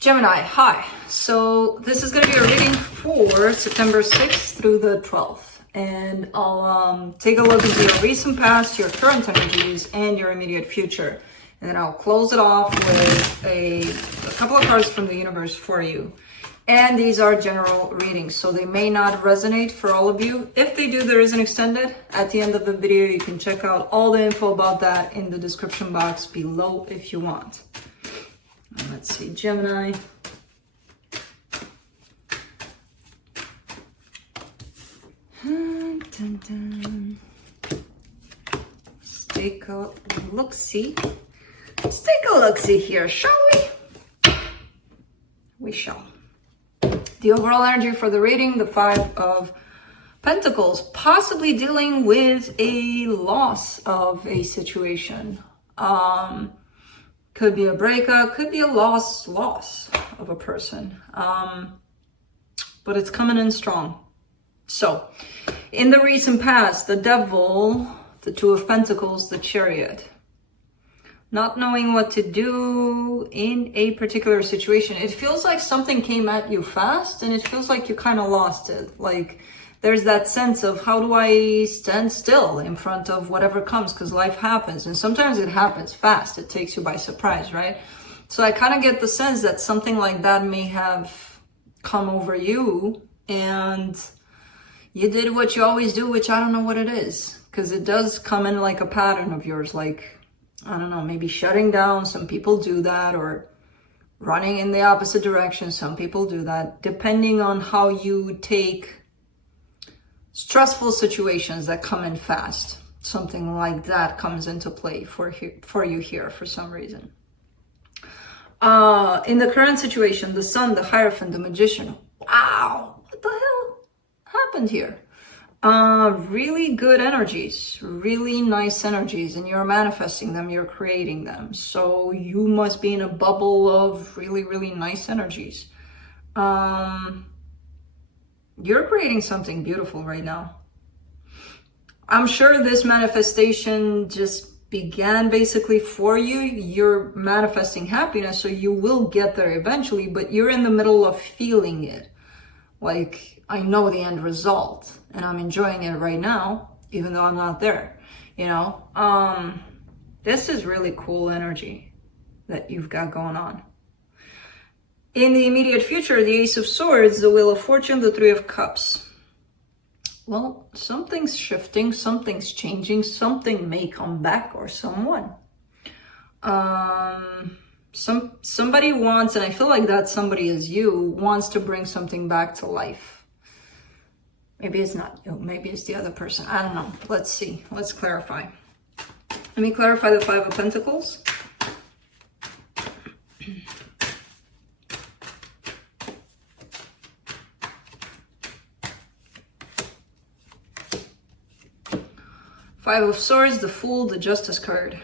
Gemini, hi. So this is going to be a reading for September 6th through the 12th. And I'll take a look into your recent past, your current energies, and your immediate future. And then I'll close it off with a couple of cards from the universe for you. And these are general readings, so they may not resonate for all of you. If they do, there is an extended. At the end of the video, you can check out all the info about that in the description box below if you want. Let's see, Gemini. Dun, dun. Let's take a look-see. Let's take a look-see here, shall we? We shall. The overall energy for the reading, the Five of Pentacles, possibly dealing with a loss of a situation. Could be a breakup, could be a loss of a person. But it's coming in strong. So, in the recent past, the Devil, the Two of Pentacles, the Chariot. Not knowing what to do in a particular situation. It feels like something came at you fast and it feels like you kind of lost it. Like there's that sense of how do I stand still in front of whatever comes, because life happens and sometimes it happens fast. It takes you by surprise, right? So I kind of get the sense that something like that may have come over you and you did what you always do, which I don't know what it is, because it does come in like a pattern of yours, like, I don't know, maybe shutting down. Some people do that, or running in the opposite direction. Some people do that, depending on how you take stressful situations that come in fast. Something like that comes into play for you here for some reason. In the current situation, the Sun, the Hierophant, the Magician. Wow, what the hell happened here? Really good energies, really nice energies, and you're manifesting them, you're creating them. So you must be in a bubble of really, really nice energies. You're creating something beautiful right now. I'm sure this manifestation just began basically for you. You're manifesting happiness, so you will get there eventually, but you're in the middle of feeling it. Like, I know the end result and I'm enjoying it right now, even though I'm not there, you know? This is really cool energy that you've got going on. In the immediate future, the Ace of Swords, the Wheel of Fortune, the Three of Cups. Well, something's shifting, something's changing, something may come back, or someone. Somebody wants, and I feel like that somebody is you, wants to bring something back to life. Maybe it's not you, maybe it's the other person. I don't know. Let's see. Let's clarify. Let me clarify the Five of Pentacles. Five of Swords, the Fool, the Justice card.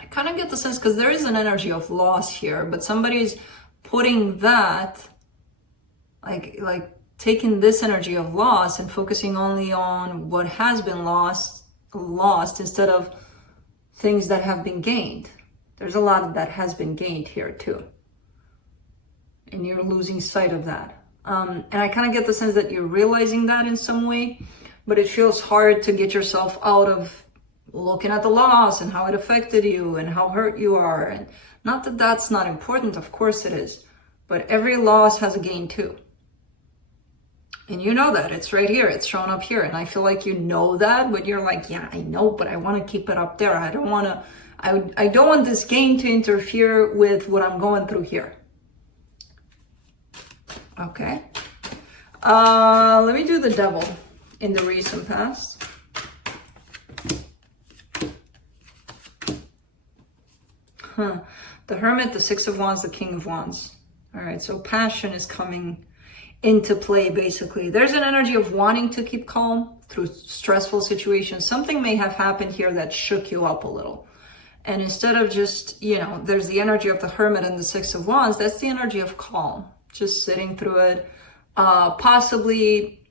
I kind of get the sense, because there is an energy of loss here, but somebody's putting that, like taking this energy of loss and focusing only on what has been lost instead of things that have been gained. There's a lot that has been gained here too. And you're losing sight of that. And I kind of get the sense that you're realizing that in some way, but it feels hard to get yourself out of looking at the loss and how it affected you and how hurt you are. And not that that's not important, of course it is, but every loss has a gain too. And you know that, it's right here, it's shown up here. And I feel like you know that, but you're like, yeah, I know, but I want to keep it up there. I don't want this gain to interfere with what I'm going through here. Okay. Let me do the Devil in the recent past. The Hermit, the Six of Wands, the King of Wands. All right, so passion is coming into play, basically. There's an energy of wanting to keep calm through stressful situations. Something may have happened here that shook you up a little. And instead of just, you know, there's the energy of the Hermit and the Six of Wands. That's the energy of calm. Just sitting through it. Possibly,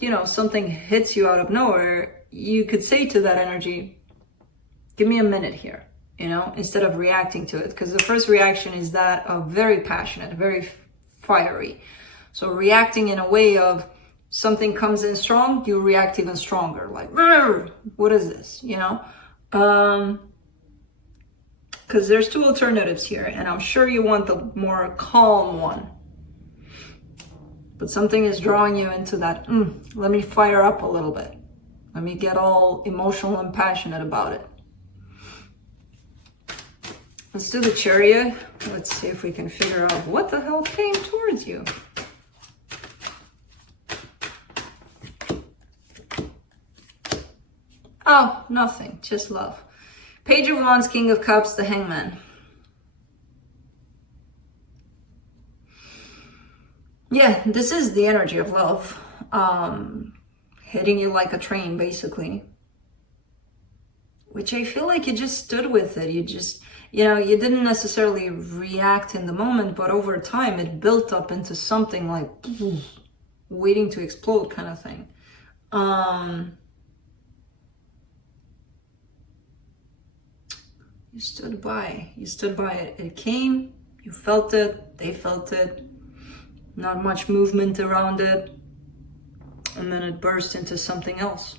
you know, something hits you out of nowhere. you could say to that energy, give me a minute here, you know, instead of reacting to it. Because the first reaction is that of very passionate, very fiery. So reacting in a way of something comes in strong, you react even stronger. Like, what is this, you know? Because there's two alternatives here, and I'm sure you want the more calm one. But something is drawing you into that, let me fire up a little bit. Let me get all emotional and passionate about it. Let's do the Chariot. Let's see if we can figure out what the hell came towards you. Oh, nothing, just love. Page of Wands, King of Cups, the Hangman. Yeah, this is the energy of love. Hitting you like a train, basically. Which I feel like you just stood with it. You just, you know, you didn't necessarily react in the moment, but over time it built up into something like waiting to explode kind of thing. You stood by it. It came, you felt it, they felt it. Not much movement around it. And then it burst into something else.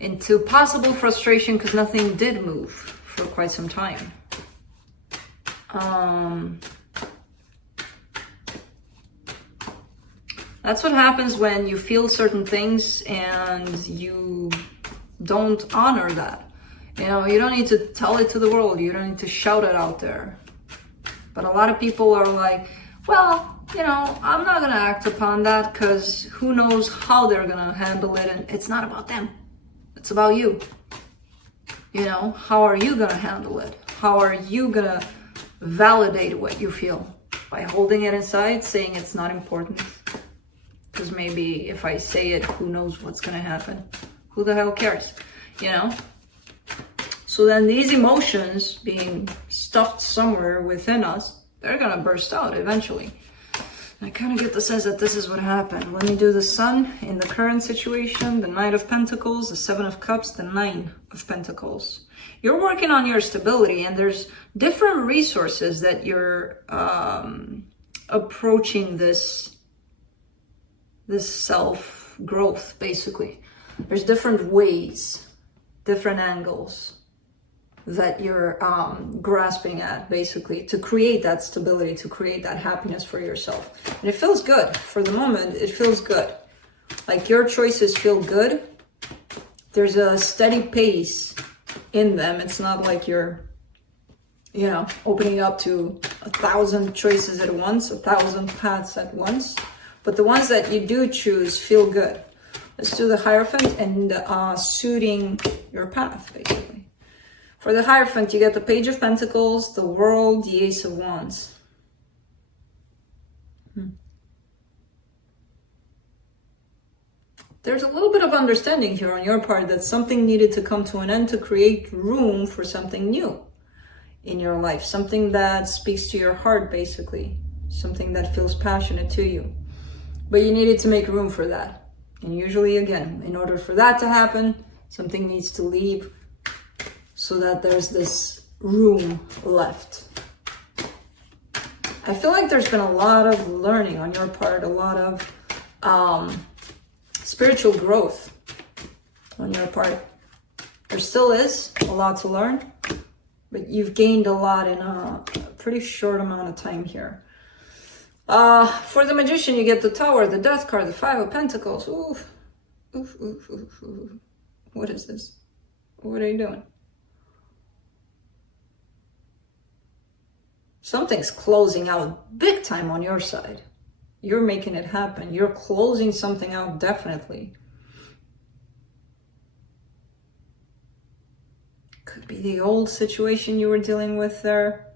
Into possible frustration because nothing did move for quite some time. That's what happens when you feel certain things and you don't honor that. You know, you don't need to tell it to the world. You don't need to shout it out there. But a lot of people are like, well, you know, I'm not going to act upon that because who knows how they're going to handle it. And it's not about them. It's about you. You know, how are you going to handle it? How are you going to validate what you feel? By holding it inside, saying it's not important. Because maybe if I say it, who knows what's going to happen? Who the hell cares? You know? So then these emotions being stuffed somewhere within us, they're going to burst out eventually. I kind of get the sense that this is what happened. Let me do the Sun in the current situation, the Knight of Pentacles, the Seven of Cups, the Nine of Pentacles. You're working on your stability, and there's different resources that you're approaching this self-growth, basically. There's different ways, different angles that you're grasping at, basically, to create that stability, to create that happiness for yourself. And it feels good. For the moment, it feels good. Like your choices feel good. There's a steady pace in them. It's not like you're, you know, opening up to 1,000 choices at once, 1,000 paths at once. But the ones that you do choose feel good. Let's do the Hierophant and suiting your path, basically. For the Hierophant, you get the Page of Pentacles, the World, the Ace of Wands. There's a little bit of understanding here on your part that something needed to come to an end to create room for something new in your life. Something that speaks to your heart, basically. Something that feels passionate to you. But you needed to make room for that. And usually, again, in order for that to happen, something needs to leave so that there's this room left. I feel like there's been a lot of learning on your part, a lot of spiritual growth on your part. There still is a lot to learn, but you've gained a lot in a pretty short amount of time here. For the Magician, you get the Tower, the Death card, the Five of Pentacles. Oof. Oof, oof, oof, oof. What is this? What are you doing? Something's closing out big time on your side. You're making it happen. You're closing something out, definitely. Could be the old situation you were dealing with there.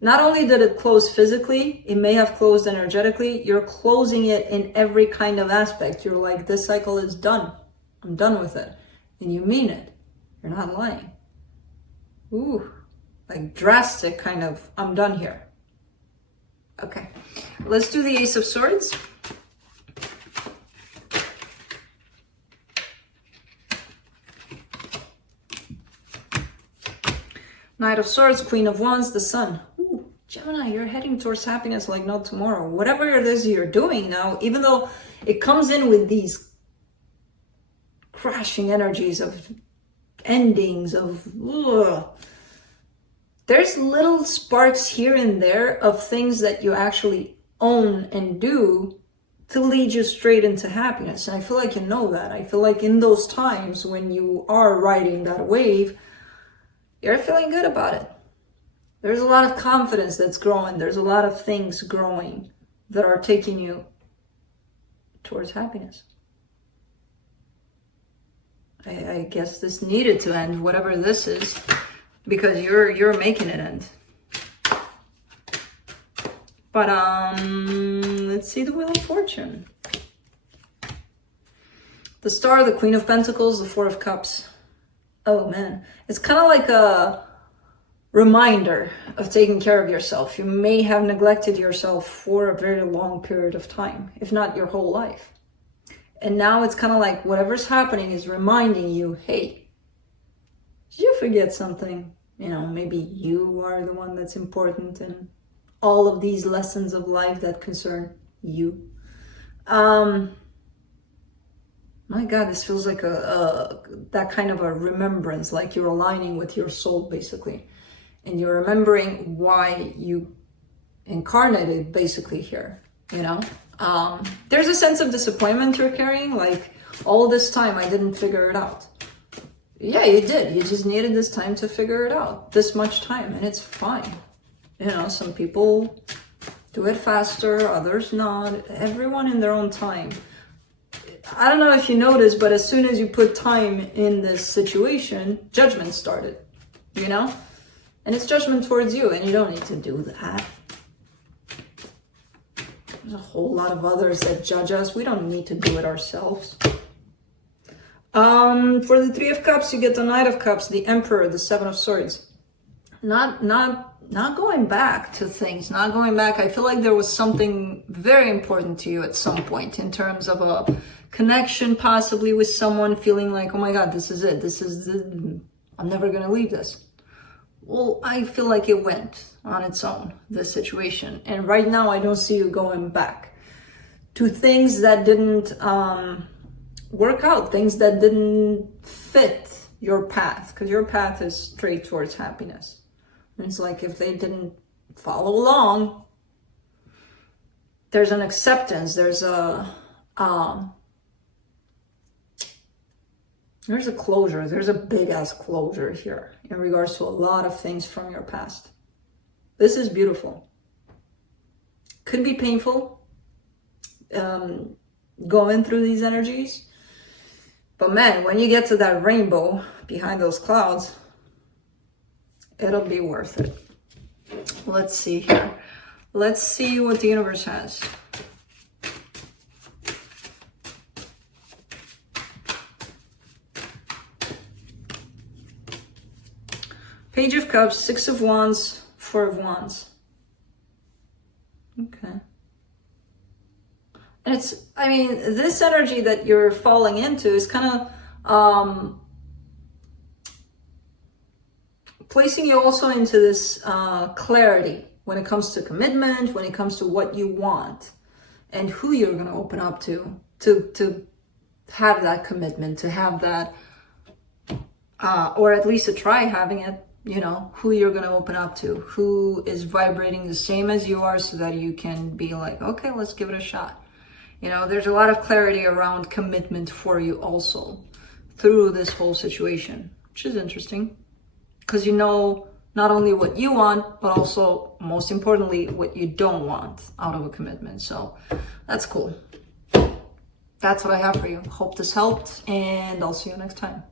Not only did it close physically, it may have closed energetically. You're closing it in every kind of aspect. You're like, this cycle is done. I'm done with it. And you mean it. You're not lying. Ooh, like drastic kind of, I'm done here. Okay, let's do the Ace of Swords. Knight of Swords, Queen of Wands, the Sun. Ooh, Gemini, you're heading towards happiness like no tomorrow. Whatever it is you're doing now, even though it comes in with these crashing energies of endings, of there's little sparks here and there of things that you actually own and do to lead you straight into happiness. And I feel like you know that. I feel like in those times when you are riding that wave, you're feeling good about it. There's a lot of confidence that's growing. There's a lot of things growing that are taking you towards happiness. I guess this needed to end, whatever this is, because you're making it end. But let's see the Wheel of Fortune. The Star, the Queen of Pentacles, the Four of Cups. Oh man, it's kind of like a reminder of taking care of yourself. You may have neglected yourself for a very long period of time, if not your whole life. And now it's kind of like whatever's happening is reminding you, hey, did you forget something? You know, maybe you are the one that's important in all of these lessons of life that concern you. My God, this feels like that kind of a remembrance, like you're aligning with your soul, basically. And you're remembering why you incarnated, basically, here, you know? There's a sense of disappointment you're carrying, like, all this time I didn't figure it out. Yeah, you did. You just needed this time to figure it out. This much time, and it's fine. You know, some people do it faster, others not. Everyone in their own time. I don't know if you noticed, but as soon as you put time in this situation, judgment started, you know? And it's judgment towards you, and you don't need to do that. There's a whole lot of others that judge us. We don't need to do it ourselves. For the Three of Cups, you get the Knight of Cups, the Emperor, the Seven of Swords. Not going back to things, not going back. I feel like there was something very important to you at some point in terms of a connection, possibly with someone, feeling like, oh my God, this is it. I'm never going to leave this. Well, I feel like it went on its own, this situation. And right now, I don't see you going back to things that didn't work out, things that didn't fit your path, because your path is straight towards happiness. And it's like if they didn't follow along, there's an acceptance, there's a closure, there's a big ass closure here in regards to a lot of things from your past. This is beautiful. Could be painful going through these energies, but man, when you get to that rainbow behind those clouds, it'll be worth it. Let's see here. Let's see what the universe has. Page of Cups, Six of Wands, Four of Wands. Okay. And it's, I mean, this energy that you're falling into is kind of placing you also into this clarity when it comes to commitment, when it comes to what you want and who you're going to open up to have that commitment, to have that, or at least to try having it, you know, who you're going to open up to, who is vibrating the same as you are, so that you can be like, okay, let's give it a shot. You know, there's a lot of clarity around commitment for you also through this whole situation, which is interesting. Because you know not only what you want, but also, most importantly, what you don't want out of a commitment. So that's cool. That's what I have for you. Hope this helped, and I'll see you next time.